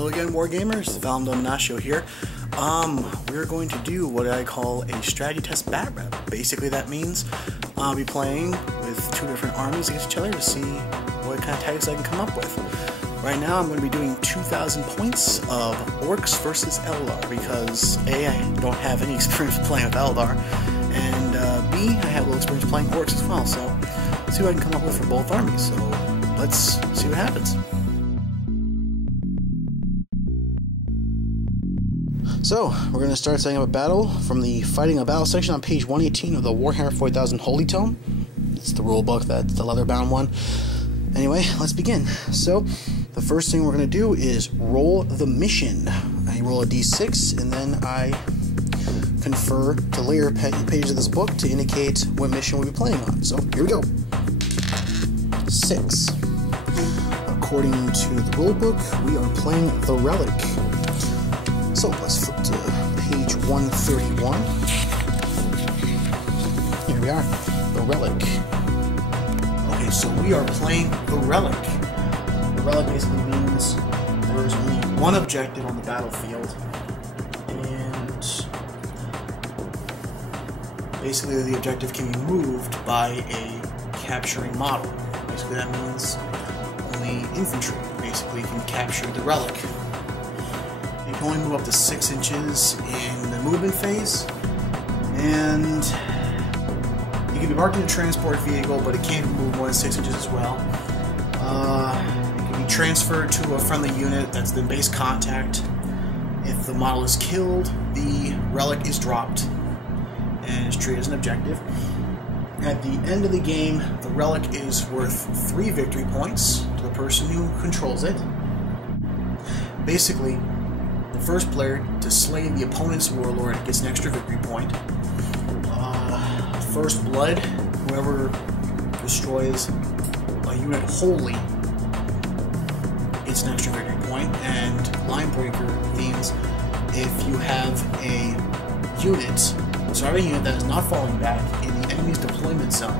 Hello again, Wargamers. VallumDominatio here. We're going to do what I call a Strategy Test Batrep. Basically, that means I'll be playing with two different armies against each other to see what kind of tactics I can come up with. Right now, I'm going to be doing 2,000 points of Orks versus Eldar because A, I don't have any experience playing with Eldar, and B, I have a little experience playing Orks as well. So let's see what I can come up with for both armies. So let's see what happens. So, we're going to start setting up a battle from the Fighting a Battle section on page 118 of the Warhammer 40,000 Holy Tome. It's the rule book, that's the leather-bound one. Anyway, let's begin. So, the first thing we're going to do is roll the mission. I roll a d6, and then I confer to later pages of this book to indicate what mission we'll be playing on. So, here we go. 6. According to the rule book, we are playing the Relic. So let's flip to page 131. Here we are, the Relic. Okay, so we are playing the Relic. The Relic basically means there is only one objective on the battlefield, and basically the objective can be moved by a capturing model. Basically that means only infantry basically can capture the Relic. You can only move up to 6 inches in the movement phase, and you can be marked in a transport vehicle, but it can't move more than 6 inches as well. It can be transferred to a friendly unit that's in base contact. If the model is killed, the Relic is dropped and is treated as an objective. At the end of the game, the Relic is worth 3 victory points to the person who controls it. Basically, the first player to slay the opponent's warlord gets an extra victory point. First blood, whoever destroys a unit wholly gets an extra victory point. And line breaker means if you have a unit, surviving unit that is not falling back in the enemy's deployment zone,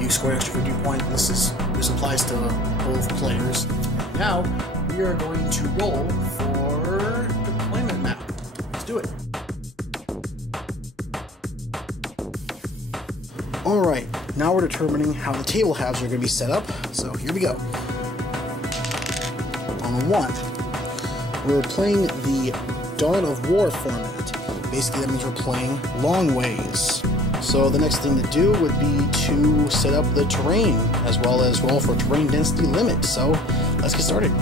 you score an extra victory point. This applies to both players. Now we are going to roll for deployment map. Let's do it. Alright, now we're determining how the table halves are going to be set up, so here we go. On 1, we're playing the Dawn of War format. Basically that means we're playing long ways. So the next thing to do would be to set up the terrain, as well as roll for terrain density limit. So let's get started.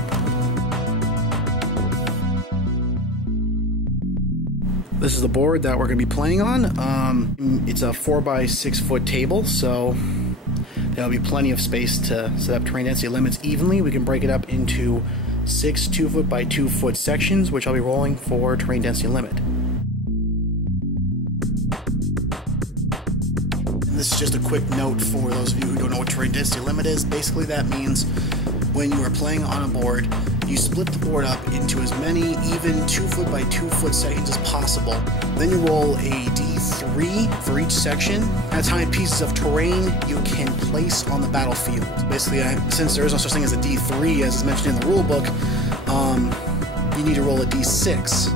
This is the board that we're going to be playing on. It's a 4x6 foot table, so there'll be plenty of space to set up terrain density limits evenly. We can break it up into 6 2-foot by 2-foot sections, which I'll be rolling for terrain density limit. And this is just a quick note for those of you who don't know what terrain density limit is. Basically that means when you are playing on a board, you split the board up into as many even 2-foot by 2-foot sections as possible. Then you roll a d3 for each section. That's how many pieces of terrain you can place on the battlefield. Basically, since there is no such thing as a d3, as is mentioned in the rule book, you need to roll a d6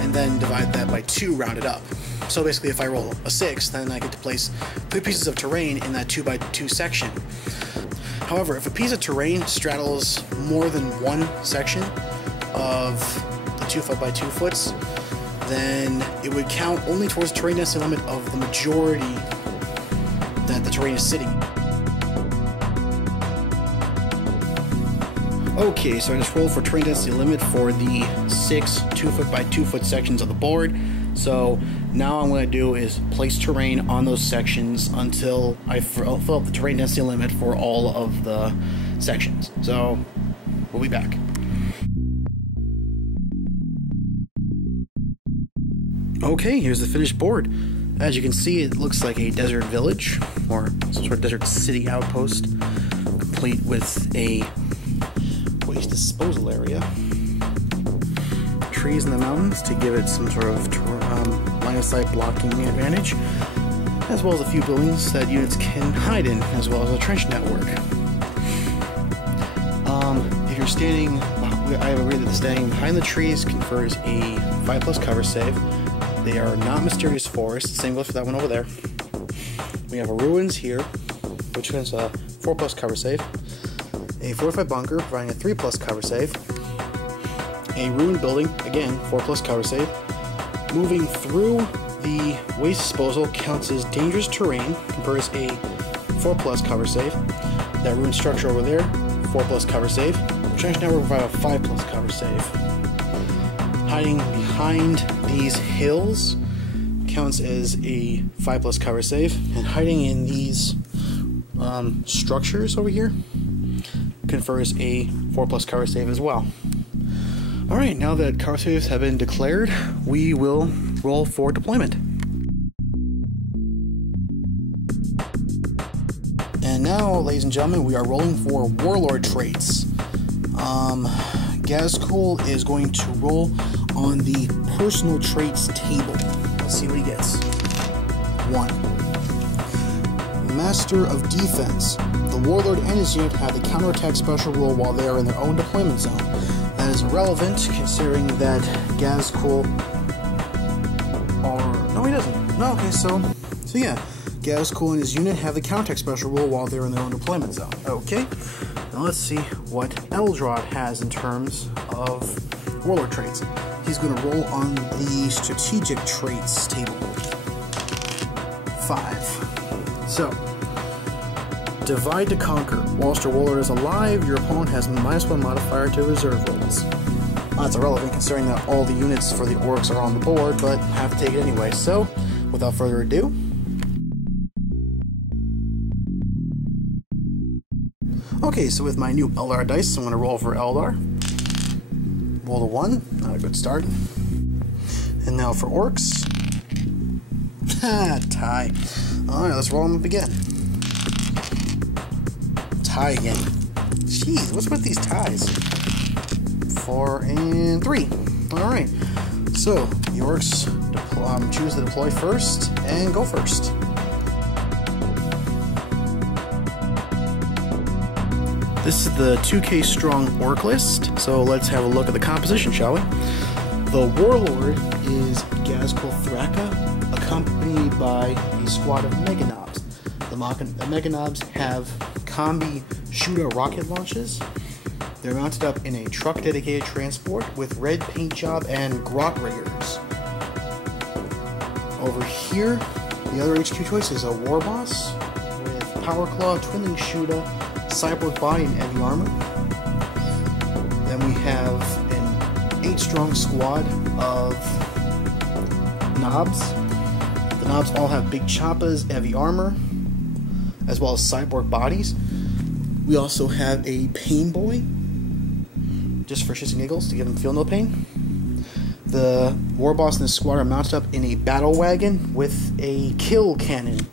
and then divide that by 2, round it up. So basically, if I roll a 6, then I get to place 3 pieces of terrain in that 2x2 section. However, if a piece of terrain straddles more than one section of the 2-foot by 2 foots, then it would count only towards the terrain density limit of the majority that the terrain is sitting. Okay, so I just rolled for terrain density limit for the 6 2-foot by 2-foot sections of the board. So now I'm going to do is place terrain on those sections until I fill up the terrain density limit for all of the sections. So we'll be back. Okay, here's the finished board. As you can see, it looks like a desert village or some sort of desert city outpost, complete with a waste disposal area, trees in the mountains to give it some sort of line of sight blocking advantage, as well as a few buildings that units can hide in, as well as a trench network. If you're standing I have agreed that standing behind the trees confers a 5+ cover save. They are not mysterious forests. Same goes for that one over there. We have a ruins here, which is a 4+ cover save. A fortified bunker, providing a 3+ cover save. A ruined building, again, 4+ cover save. Moving through the waste disposal counts as dangerous terrain, confers a 4+ cover save. That ruined structure over there, 4+ cover save. Trench now will provide a 5+ cover save. Hiding behind these hills counts as a 5+ cover save, and hiding in these structures over here confers a 4+ cover save as well. Alright, now that cover saves have been declared, we will roll for deployment. And now, ladies and gentlemen, we are rolling for Warlord Traits. Ghazghkull is going to roll on the personal traits table. Let's see what he gets. 1. Master of Defense. The Warlord and his unit have the counterattack special rule while they are in their own deployment zone. That is relevant considering that Ghazghkull... No, he doesn't. No, okay, so yeah. Ghazghkull and his unit have the counterattack special rule while they're in their own deployment zone. Okay. Now let's see what Eldrad has in terms of Warlord traits. He's going to roll on the strategic traits table. 5. So, divide to conquer. Whilst your warlord is alive, your opponent has -1 modifier to reserve rolls. That's irrelevant considering that all the units for the orcs are on the board, but I have to take it anyway. So, without further ado, okay, so with my new Eldar dice, I'm going to roll for Eldar. Roll the 1, not a good start. And now for Orks. Ha, tie. Alright, let's roll them up again. Tie again. Jeez, what's with these ties? 4 and 3. Alright, so the Orks choose to deploy first and go first. This is the 2K strong orc list, so let's have a look at the composition, shall we? The Warlord is Ghazghkull Thraka, accompanied by a squad of Meganobs. The Meganobs have combi shooter rocket launches. They're mounted up in a truck-dedicated transport with red paint job and grot riggers. Over here, the other HQ choice is a War Boss with Power Claw, Twinning Shooter, Cyborg Body, and Heavy Armor. Then we have an 8-strong squad of Knobs. The Knobs all have big choppas, heavy armor, as well as cyborg bodies. We also have a Pain Boy, just for shits and giggles, to give him feel no pain. The War Boss and his squad are mounted up in a battle wagon with a kill cannon,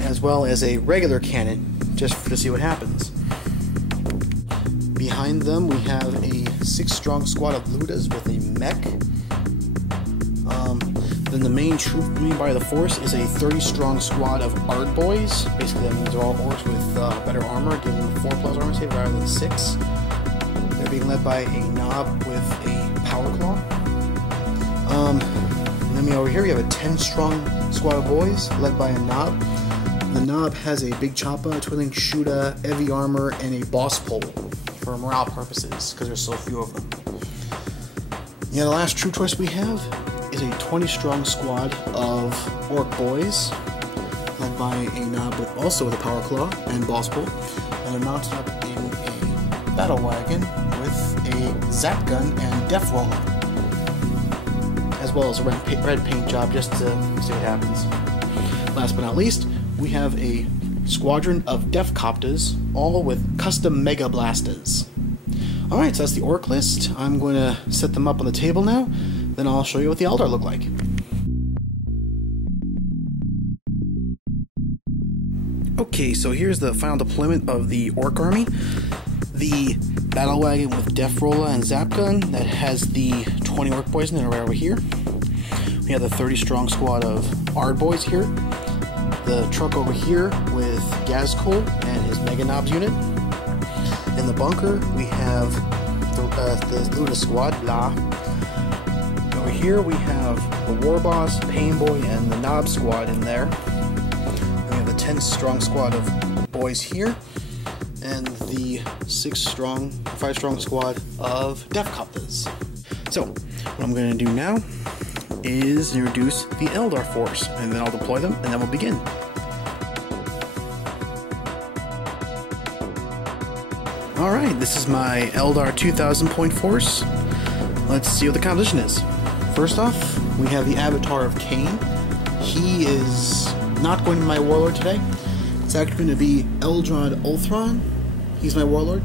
as well as a regular cannon, just to see what happens. Behind them, we have a 6-strong squad of Ludas with a mech. Then the main troop moving by the force is a 30-strong squad of Ard Boys. Basically, that means they're all orcs with better armor, giving them 4+ armor save rather than 6. They're being led by a Knob with a Power Claw. And then over here, we have a 10-strong squad of boys led by a Knob. The Knob has a big choppa, twirling shooter, heavy armor, and a boss pole for morale purposes, because there's so few of them. Yeah, the last troop choice we have is a 20-strong squad of Ork boys, led by a Knob also with a Power Claw and boss pole, and they're mounted up in a battle wagon with a Zap Gun and Death Roller, as well as a red paint job, just to see what happens. Last but not least, we have a squadron of Def Copters, all with custom Mega Blasters. Alright, so that's the Orc list. I'm going to set them up on the table now, then I'll show you what the Eldar look like. Okay, so here's the final deployment of the Orc army. The battle wagon with Def Roller and Zap Gun that has the 20 Orc boys in it right over here. We have the 30-strong squad of Ard boys here. The truck over here with Ghazghkull and his Mega Knobs unit. In the bunker, we have the Luda squad, blah. Over here we have the War Boss, Pain Boy, and the Knob squad in there. And we have the 10 strong squad of boys here, and the 5 strong squad of Death Couples. So, what I'm going to do now is introduce the Eldar force, and then I'll deploy them, and then we'll begin. Alright, this is my Eldar 2000 point force. Let's see what the composition is. First off, we have the Avatar of Cain. He is not going to be my Warlord today. It's actually going to be Eldrad Ulthran. He's my Warlord.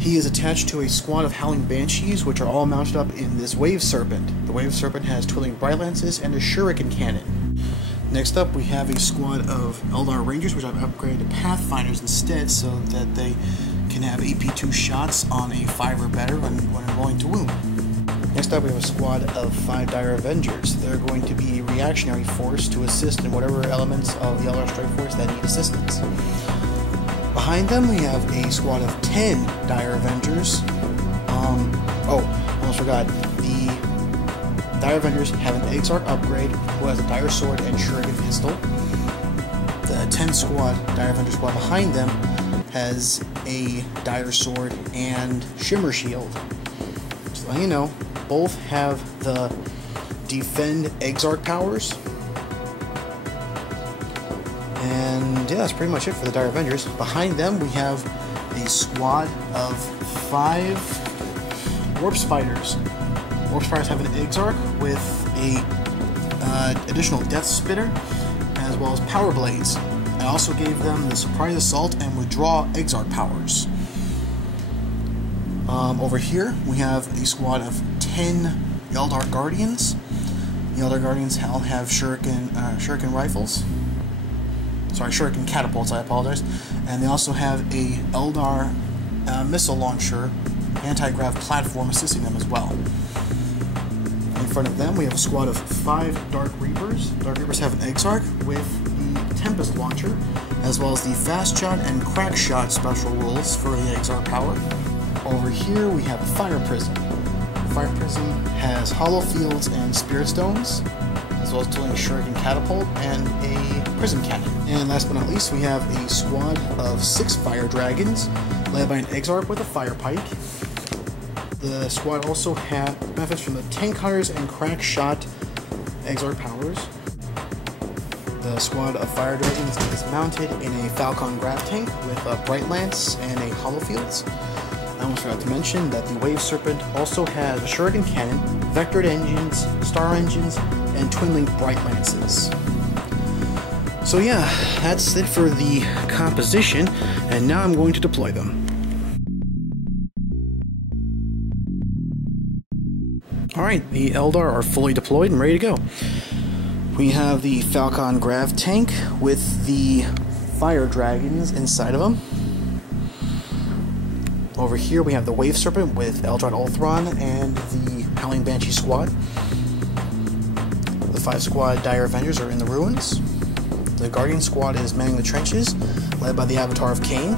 He is attached to a squad of Howling Banshees, which are all mounted up in this Wave Serpent. The Wave Serpent has Twirling Bright Lances and a Shuriken Cannon. Next up, we have a squad of Eldar Rangers, which I've upgraded to Pathfinders instead, so that they can have AP2 shots on a 5 or better when rolling to wound. Next up, we have a squad of 5 Dire Avengers. They're going to be a reactionary force to assist in whatever elements of the Eldar Strike Force that need assistance. Behind them, we have a squad of 10 Dire Avengers. Almost forgot. The Dire Avengers have an Exarch upgrade who has a Dire Sword and Shuriken Pistol. The 10 squad, Dire Avenger squad behind them, has a Dire Sword and Shimmer Shield. Just to let you know, both have the Defend Exarch powers. And yeah, that's pretty much it for the Dire Avengers. Behind them, we have a squad of 5 Warp Spiders. Warp Spiders have an Exarch with a additional Death Spitter, as well as Power Blades. I also gave them the Surprise Assault and Withdraw Exarch powers. Over here, we have a squad of 10 Eldar Guardians. The Eldar Guardians all have Shuriken rifles. Sorry, Shuriken catapults, I apologize. And they also have a Eldar missile launcher, anti-grav platform assisting them as well. In front of them, we have a squad of 5 Dark Reapers. Dark Reapers have an Exarch with the Tempest launcher, as well as the Fast Shot and Crack Shot special rules for the Exarch power. Over here, we have a Fire Prism. The Fire Prism has Hollow Fields and Spirit Stones, as well as Dueling Shuriken Catapult and a Prism Cannon. And last but not least, we have a squad of 6 Fire Dragons, led by an Exarch with a Fire Pike. The squad also benefits from the Tank Hunters and Crack Shot Exarch powers. The squad of Fire Dragons is mounted in a Falcon Grav Tank with a Bright Lance and a Hollow Fields. I almost forgot to mention that the Wave Serpent also has a Shuriken Cannon, Vectored Engines, Star Engines, and Twin Link Bright Lances. So yeah, that's it for the composition, and now I'm going to deploy them. Alright, the Eldar are fully deployed and ready to go. We have the Falcon Grav Tank with the Fire Dragons inside of them. Over here we have the Wave Serpent with Eldrad Ulthran and the Howling Banshee squad. The 5 squad Dire Avengers are in the ruins. The Guardian squad is manning the trenches, led by the Avatar of Cain.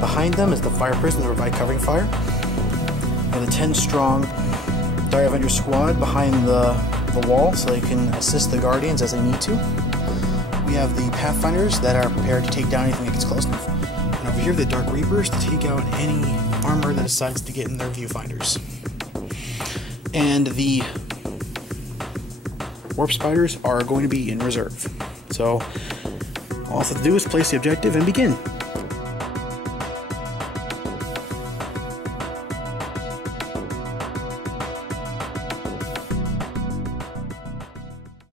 Behind them is the Fire Prism to provide covering fire. And the 10 strong Dire Avenger squad behind the wall so they can assist the Guardians as they need to. We have the Pathfinders that are prepared to take down anything that gets close enough. And over here, the Dark Reapers to take out any armor that decides to get in their viewfinders. And the Warp Spiders are going to be in reserve. So all I have to do is place the objective and begin.